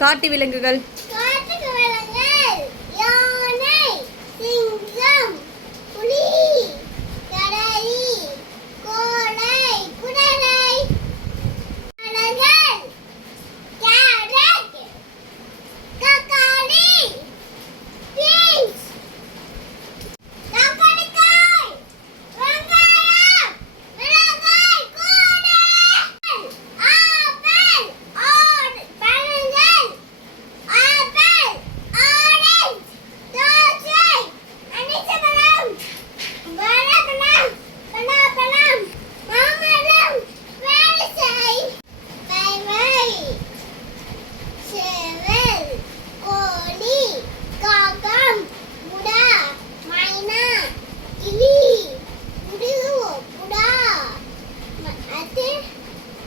காட்டு விலங்குகள்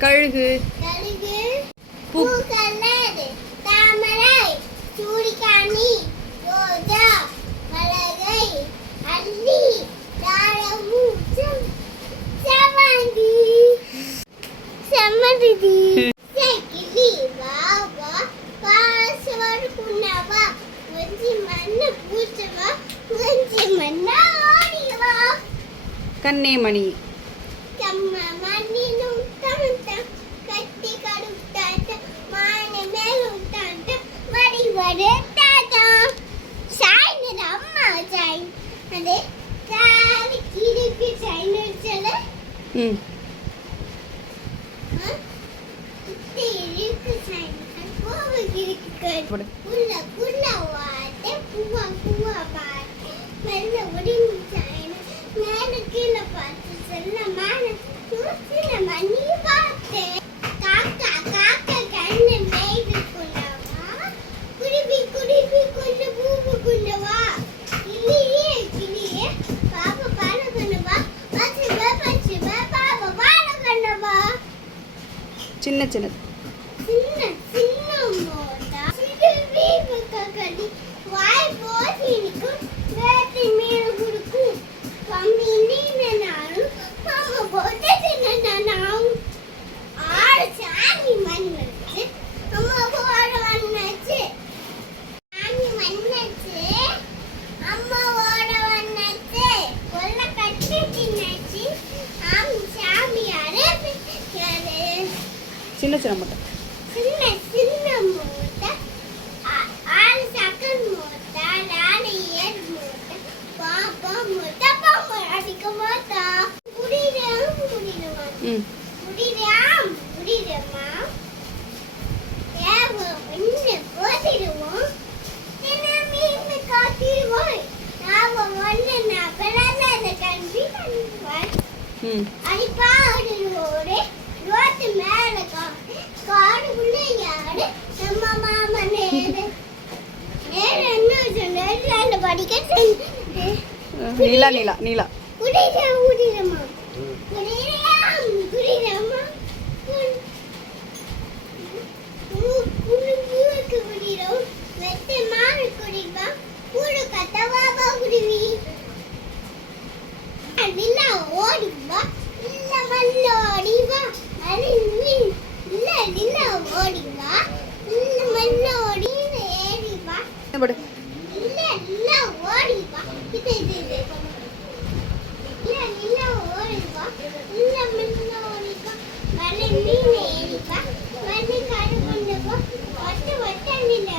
கழுகு தாமரை சூரிகாணி ரோஜா மலரை அல்லி தாழமு செவந்தி செம்மதி கிளி வாவா பாசவர் குணவா வஞ்சி மண்ண பூச்சவா வஞ்சி மண்ண ஓடிவா கண்ணேமணி சின்ன சின்ன சின்ன சின்ன மூட்டை சின்ன மூட்டை ஆளு சக்கன் மூட்டை நாலு ஏர் மூட்டை பாப்பா மூட்டை பாப்பா அடிக்க மாட்டா முடியுமா ஏவோ என்ன போட்டிடுவோம் மீன் காட்டிடுவோம் நாம ஒன்று நான் பிறந்த கல்வி அடிப்பாடு ரோட்டு மேல காடு யாரு நம்ம மாமா நேரு என்ன சொன்ன படிக்க நீலா நீலா நீலா குடிரமா ஓடிவா இல்ல மல்ல ஓடிவா இல்ல இல்ல ஓடிவா இல்ல மல்ல ஓடி ஏறிவா இல்ல இல்ல ஓடிவா இது இல்ல இல்ல ஓடிவா இல்ல மல்ல ஓடிவா மல்ல மீன் ஏறிவா மல்ல காடு கொண்டுவா ஒட்ட ஒட்ட நில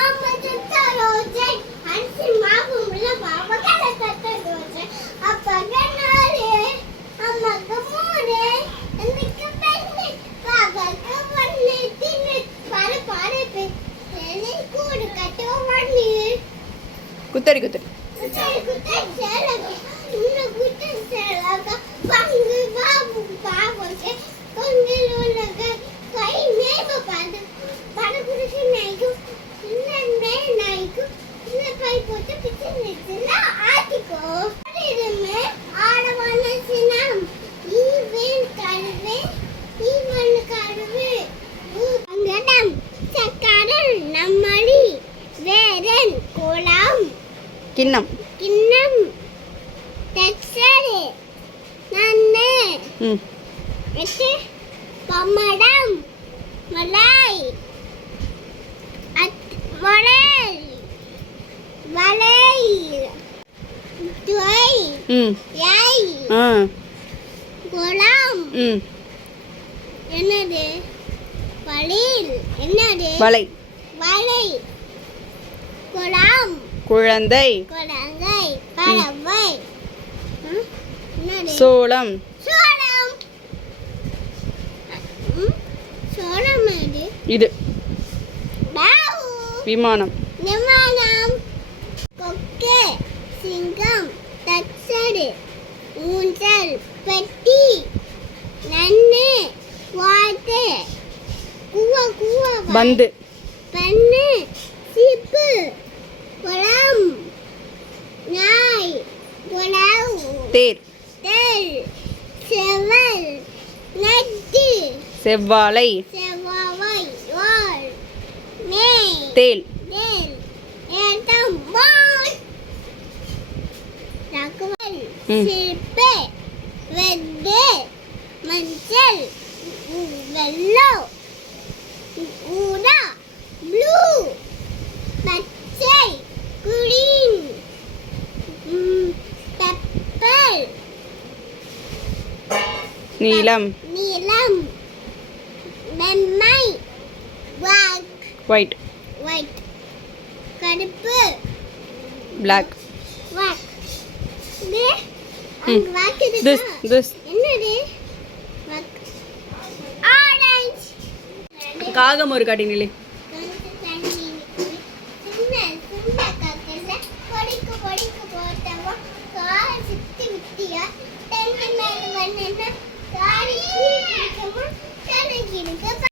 அம்மா தத்த ரோஜை அன்சி மாவு முள்ள பாபா கல தத்த ரோஜை அப்பா கண்ணாலே அம்மா கமோரே எனக்கு பெண்ணே பாபா கவர்னே தின்னு பாரு பாரு பெண்ணே கூடு கட்டோ வண்ணி குத்தரி குத்தரி குத்தரி சேலக இன்னும் குத்தரி சேலக பங்கு பாபு பாபோசே பங்கில் உள்ளக கை மேப பாது படகுருக்கு நாய்க்கு இல்ல மே நாய்க்கு இல்ல பை போட்டு பிச்சு நிறுத்தினா ஆட்டிக்கோ இதுமே ஆடவான சினம் ஈவன் கழுவே ஈவன் கழுவே அங்கடம் சக்கரல் நம்மளி வேரன் கோலம் கிண்ணம் கிண்ணம் டெக்ஸ்டர் நன்னு ம் எட்டு பம்மடம் மலாய் மலை வலை துவை ம் யாய் ஆ குலாம் ம் என்னது வலில் என்னது வலை வலை குலாம் குழந்தை குழந்தை பறவை என்னது சோளம் சோளம் சோளம் எது இது டாவு விமானம் நிமானம் கொக்கு சிங்கம் தச்சடு ஊஞ்சல் பெட்டி நன்னு வாத்து கூவா கூவா பந்து பண்ணு சீப்பு குளம் நாய் குளம் தேர் தெல் செவல் நட்டு செவ்வாழை செவ்வாவை வால் மே தேல் தேல் ஏட்டம் பால் ரகுவல் ம். சிற்பு வெட்டு மஞ்சள் வெள்ளோ ஊதா ப்ளூ பச்சை green பெப்பர் நீலம் நீலம் வெண்மை black ஒயிட் white கருப்பு பிளாக் black இது அங்க black திஸ் இருக்கா திஸ் என்னது black orange காகம் ஒரு காட்டி நிலை தென்னை மேல வந்து காரி